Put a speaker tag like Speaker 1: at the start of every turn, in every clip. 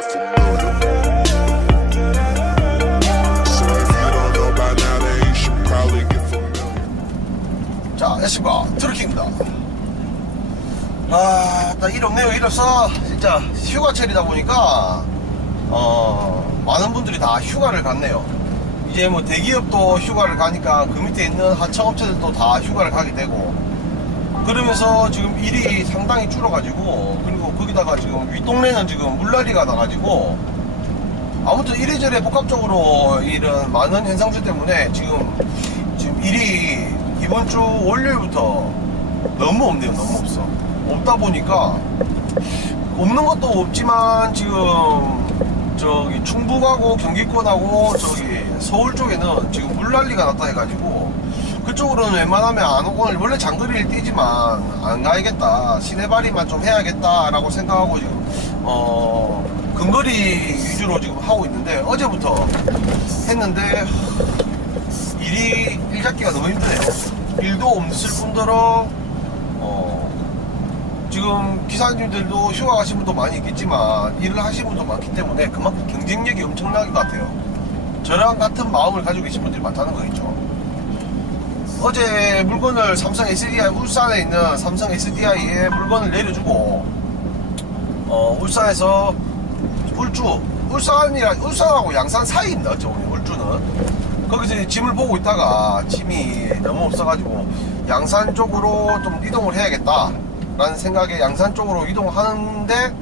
Speaker 1: 자, 안녕하십니까. 트럭입니다. 아, 나일 없네요. 일 없어. 진짜 휴가철이다 보니까, 어, 많은 분들이 다 휴가를 갔네요. 이제 뭐 대기업도 휴가를 가니까 그 밑에 있는 하청업체들도 다 휴가를 가게 되고, 그러면서 지금 일이 상당히 줄어가지고, 그리고 거기다가 지금 윗동네는 지금 물난리가 나가지고, 아무튼 이래저래 복합적으로 이런 많은 현상들 때문에 지금 지금 일이 이번 주 월요일부터 너무 없네요. 너무 없어. 없다 보니까 없는 것도 없지만 지금 저기 충북하고 경기권하고 저기 서울 쪽에는 지금 물난리가 났다 해가지고 그쪽으로는 웬만하면 안 오고 원래 장거리를 뛰지만 안 가야겠다 시내발이만 좀 해야겠다라고 생각하고 지금 어 근거리 위주로 지금 하고 있는데 어제부터 했는데 일이 일 잡기가 너무 힘드네요. 일도 없을 뿐더러 어, 지금 기사님들도 휴가 가신 분도 많이 있겠지만 일을 하신 분도 많기 때문에 그만큼 경쟁력이 엄청나게 같아요. 저랑 같은 마음을 가지고 계신 분들이 많다는 거겠죠. 어제 물건을 삼성 SDI 울산에 있는 삼성 SDI에 물건을 내려주고 어, 울산에서 울주 울산이랑 울산하고 양산 사이입니다. 어째 보면 울주는 거기서 짐을 보고 있다가 짐이 너무 없어가지고 양산 쪽으로 좀 이동을 해야겠다 라는 생각에 양산 쪽으로 이동하는데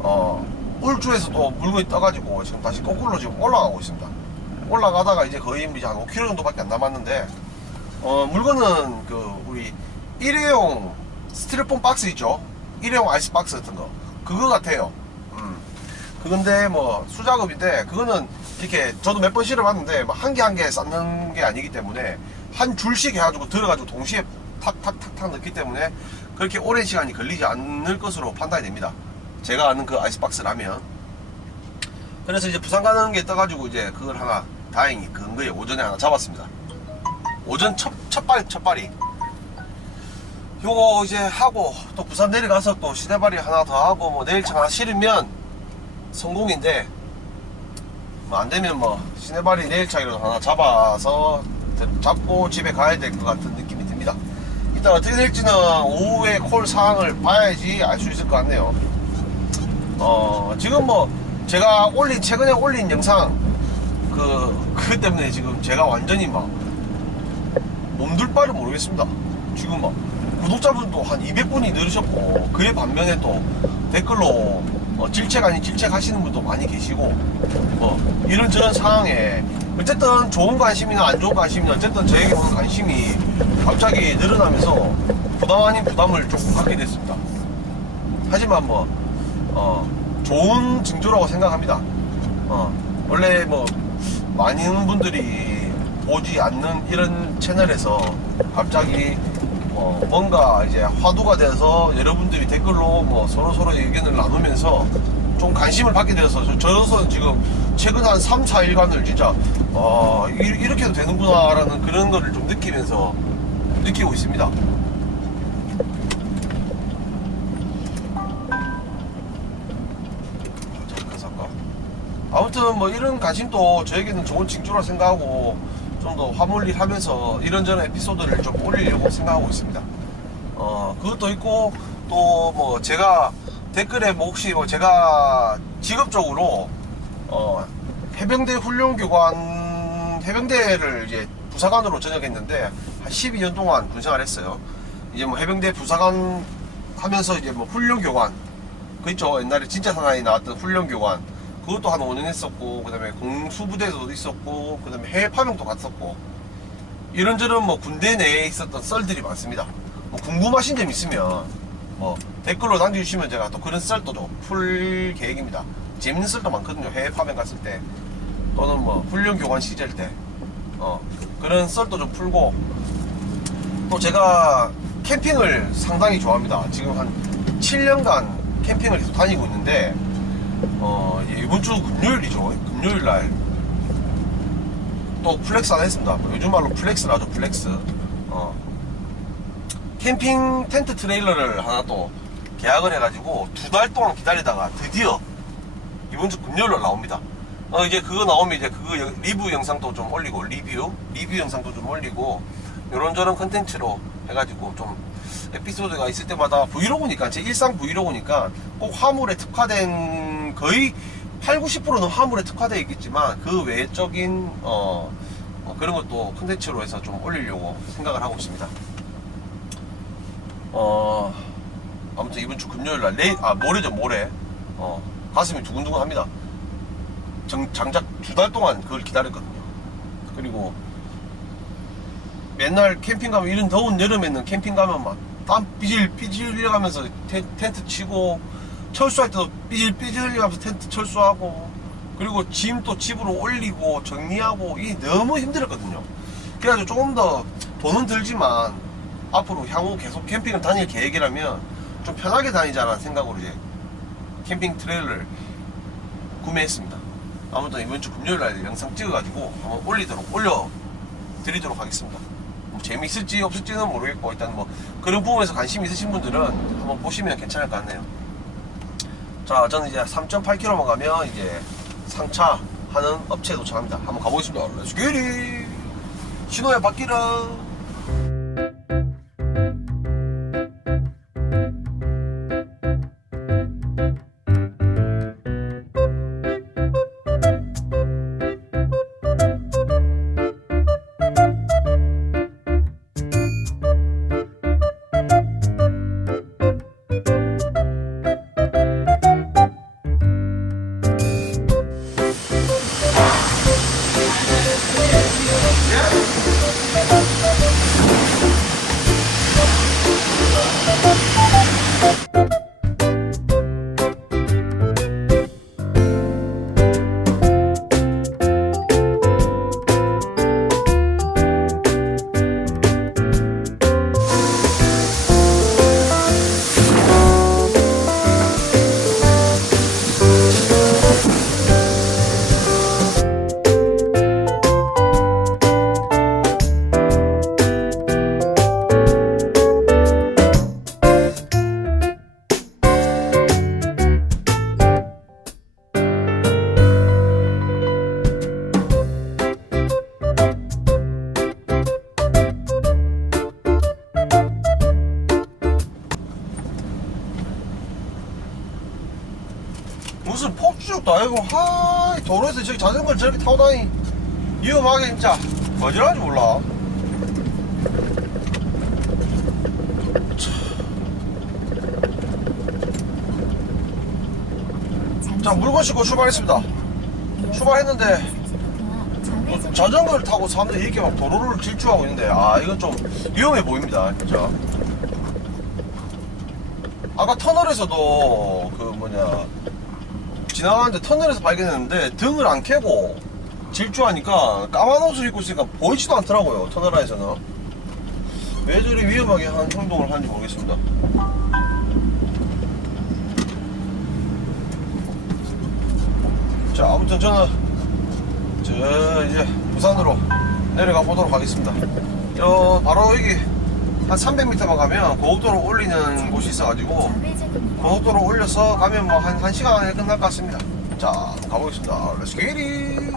Speaker 1: 어 울주에서 또 물건이 떠가지고 지금 다시 거꾸로 지금 올라가고 있습니다. 올라가다가 이제 거의 이제 한 5km 정도밖에 안 남았는데 어 물건은 그 우리 일회용 스티로폼 박스 있죠? 일회용 아이스 박스 같은 거 그거 같아요. 음. 그건데 뭐 수작업인데 그거는 이렇게 저도 몇 번 실어봤는데 뭐한개 한 개 쌓는 게 아니기 때문에 한 줄씩 해가지고 들어가지고 동시에 탁탁탁탁 넣기 때문에 그렇게 오랜 시간이 걸리지 않을 것으로 판단이 됩니다. 제가 아는 그 아이스박스라면 그래서 이제 부산 가는 게 떠가지고 이제 그걸 하나 다행히 근거에 오전에 하나 잡았습니다. 오전 첫, 첫발이 첫발이 요거 이제 하고 또 부산 내려가서 또 시내발이 하나 더 하고 뭐 내일차 하나 실으면 성공인데 뭐 안 되면 뭐 시내발이 내일차기로 하나 잡아서 잡고 집에 가야 될 것 같은 느낌이 듭니다. 이따 어떻게 될지는 오후에 콜 상황을 봐야지 알 수 있을 것 같네요. 어 지금 뭐 제가 올린 최근에 올린 영상 그 그것 때문에 지금 제가 완전히 막 몸둘 바를 모르겠습니다. 지금 막 구독자분도 한 200분이 늘으셨고 그에 반면에 또 댓글로 어, 질책 아닌 질책 하시는 분도 많이 계시고 뭐 이런저런 상황에 어쨌든 좋은 관심이나 안 좋은 관심이나 어쨌든 저에게 오는 관심이 갑자기 늘어나면서 부담 아닌 부담을 조금 갖게 됐습니다. 하지만 뭐 어, 좋은 징조라고 생각합니다. 어, 원래 뭐 많은 분들이 보지 않는 이런 채널에서 갑자기 어, 뭔가 이제 화두가 돼서 여러분들이 댓글로 뭐 서로 서로 의견을 나누면서 좀 관심을 받게 되어서 저- 저로서는 지금 최근 한 3, 4일간을 진짜 어, 이- 이렇게도 되는구나 라는 그런 거를 좀 느끼면서 느끼고 있습니다. 아무튼 뭐 이런 관심도 저에게는 좋은 징조라 생각하고 좀 더 화물일 하면서 이런저런 에피소드를 좀 올리려고 생각하고 있습니다. 어 그것도 있고 또 뭐 제가 댓글에 뭐 혹시 뭐 제가 직업적으로 어 해병대 훈련 교관 해병대를 이제 부사관으로 전역했는데 한 12년 동안 군생활 했어요. 이제 뭐 해병대 부사관 하면서 이제 뭐 훈련 교관 그 있죠 옛날에 진짜 사나이 나왔던 훈련 교관 그것도 한 5년 했었고 그 다음에 공수부대도 있었고 그 다음에 해외 파병도 갔었고 이런저런 뭐 군대 내에 있었던 썰들이 많습니다. 뭐 궁금하신 점 있으면 뭐 댓글로 남겨주시면 제가 또 그런 썰도 좀 풀 계획입니다. 재밌는 썰도 많거든요. 해외 파병 갔을 때 또는 뭐 훈련 교관 시절 때. 어, 그런 썰도 좀 풀고. 또 제가 캠핑을 상당히 좋아합니다. 지금 한 7년간 캠핑을 계속 다니고 있는데, 어, 이번 주 금요일이죠. 금요일 날. 또 플렉스 하나 했습니다. 뭐 요즘 말로 플렉스를 하죠, 플렉스. 어. 캠핑 텐트 트레일러를 하나 또 계약을 해가지고 두 달 동안 기다리다가 드디어 이번 주 금요일 날 나옵니다. 어, 이제 그거 나오면 이제 그거 여- 리뷰 영상도 좀 올리고 리뷰 리뷰 영상도 좀 올리고 이런저런 컨텐츠로 해가지고 좀 에피소드가 있을 때마다 브이로그니까 제 일상 브이로그니까 꼭 화물에 특화된 거의 8, 90%는 화물에 특화되어 있겠지만 그 외적인 어, 어, 그런 것도 컨텐츠로 해서 좀 올리려고 생각을 하고 있습니다. 어 아무튼 이번 주 금요일 날 내일 아 모레죠 모레 어 가슴이 두근두근합니다. 정, 장작 두 달 동안 그걸 기다렸거든요. 그리고 맨날 캠핑 가면 이런 더운 여름에는 캠핑 가면 막 땀 삐질 삐질 흘려가면서 텐, 텐트 치고 철수할 때도 삐질 삐질 흘려가면서 텐트 철수하고 그리고 짐 또 집으로 올리고 정리하고 이게 너무 힘들었거든요. 그래가지고 조금 더 돈은 들지만 앞으로 향후 계속 캠핑을 다닐 계획이라면 좀 편하게 다니자라는 생각으로 이제 캠핑 트레일러를 구매했습니다. 아무튼 이번 주 금요일 날 영상 찍어가지고 한번 올리도록 올려 드리도록 하겠습니다. 뭐 재미있을지 없을지는 모르겠고 일단 뭐 그런 부분에서 관심 있으신 분들은 한번 보시면 괜찮을 것 같네요. 자, 저는 이제 3.8km만 가면 이제 상차 하는 업체에 도착합니다. 한번 가보겠습니다. It! 신호야 바뀌라! 폭주족도 아니고 하 도로에서 저기 자전거를 저렇게 타고 다니. 위험하게 진짜. 어지러운지 몰라. 자 물건 싣고 출발했습니다. 출발했는데 뭐 자전거를 타고 사람들이 이렇게 막 도로를 질주하고 있는데 아 이건 좀 위험해 보입니다 진짜. 아까 터널에서도 그 뭐냐 지나가는데 터널에서 발견했는데 등을 안 켜고 질주하니까 까만 옷을 입고 있으니까 보이지도 않더라고요 터널 안에서는. 왜 저리 위험하게 한 행동을 하는지 모르겠습니다. 자 아무튼 저는 저 이제 부산으로 내려가 보도록 하겠습니다. 저 바로 여기 한 300m만 가면 고속도로 올리는 곳이 있어가지고 고속도로 올려서 가면 뭐 한 1시간 안에 끝날 것 같습니다. 자 가보겠습니다. 렛츠 기릿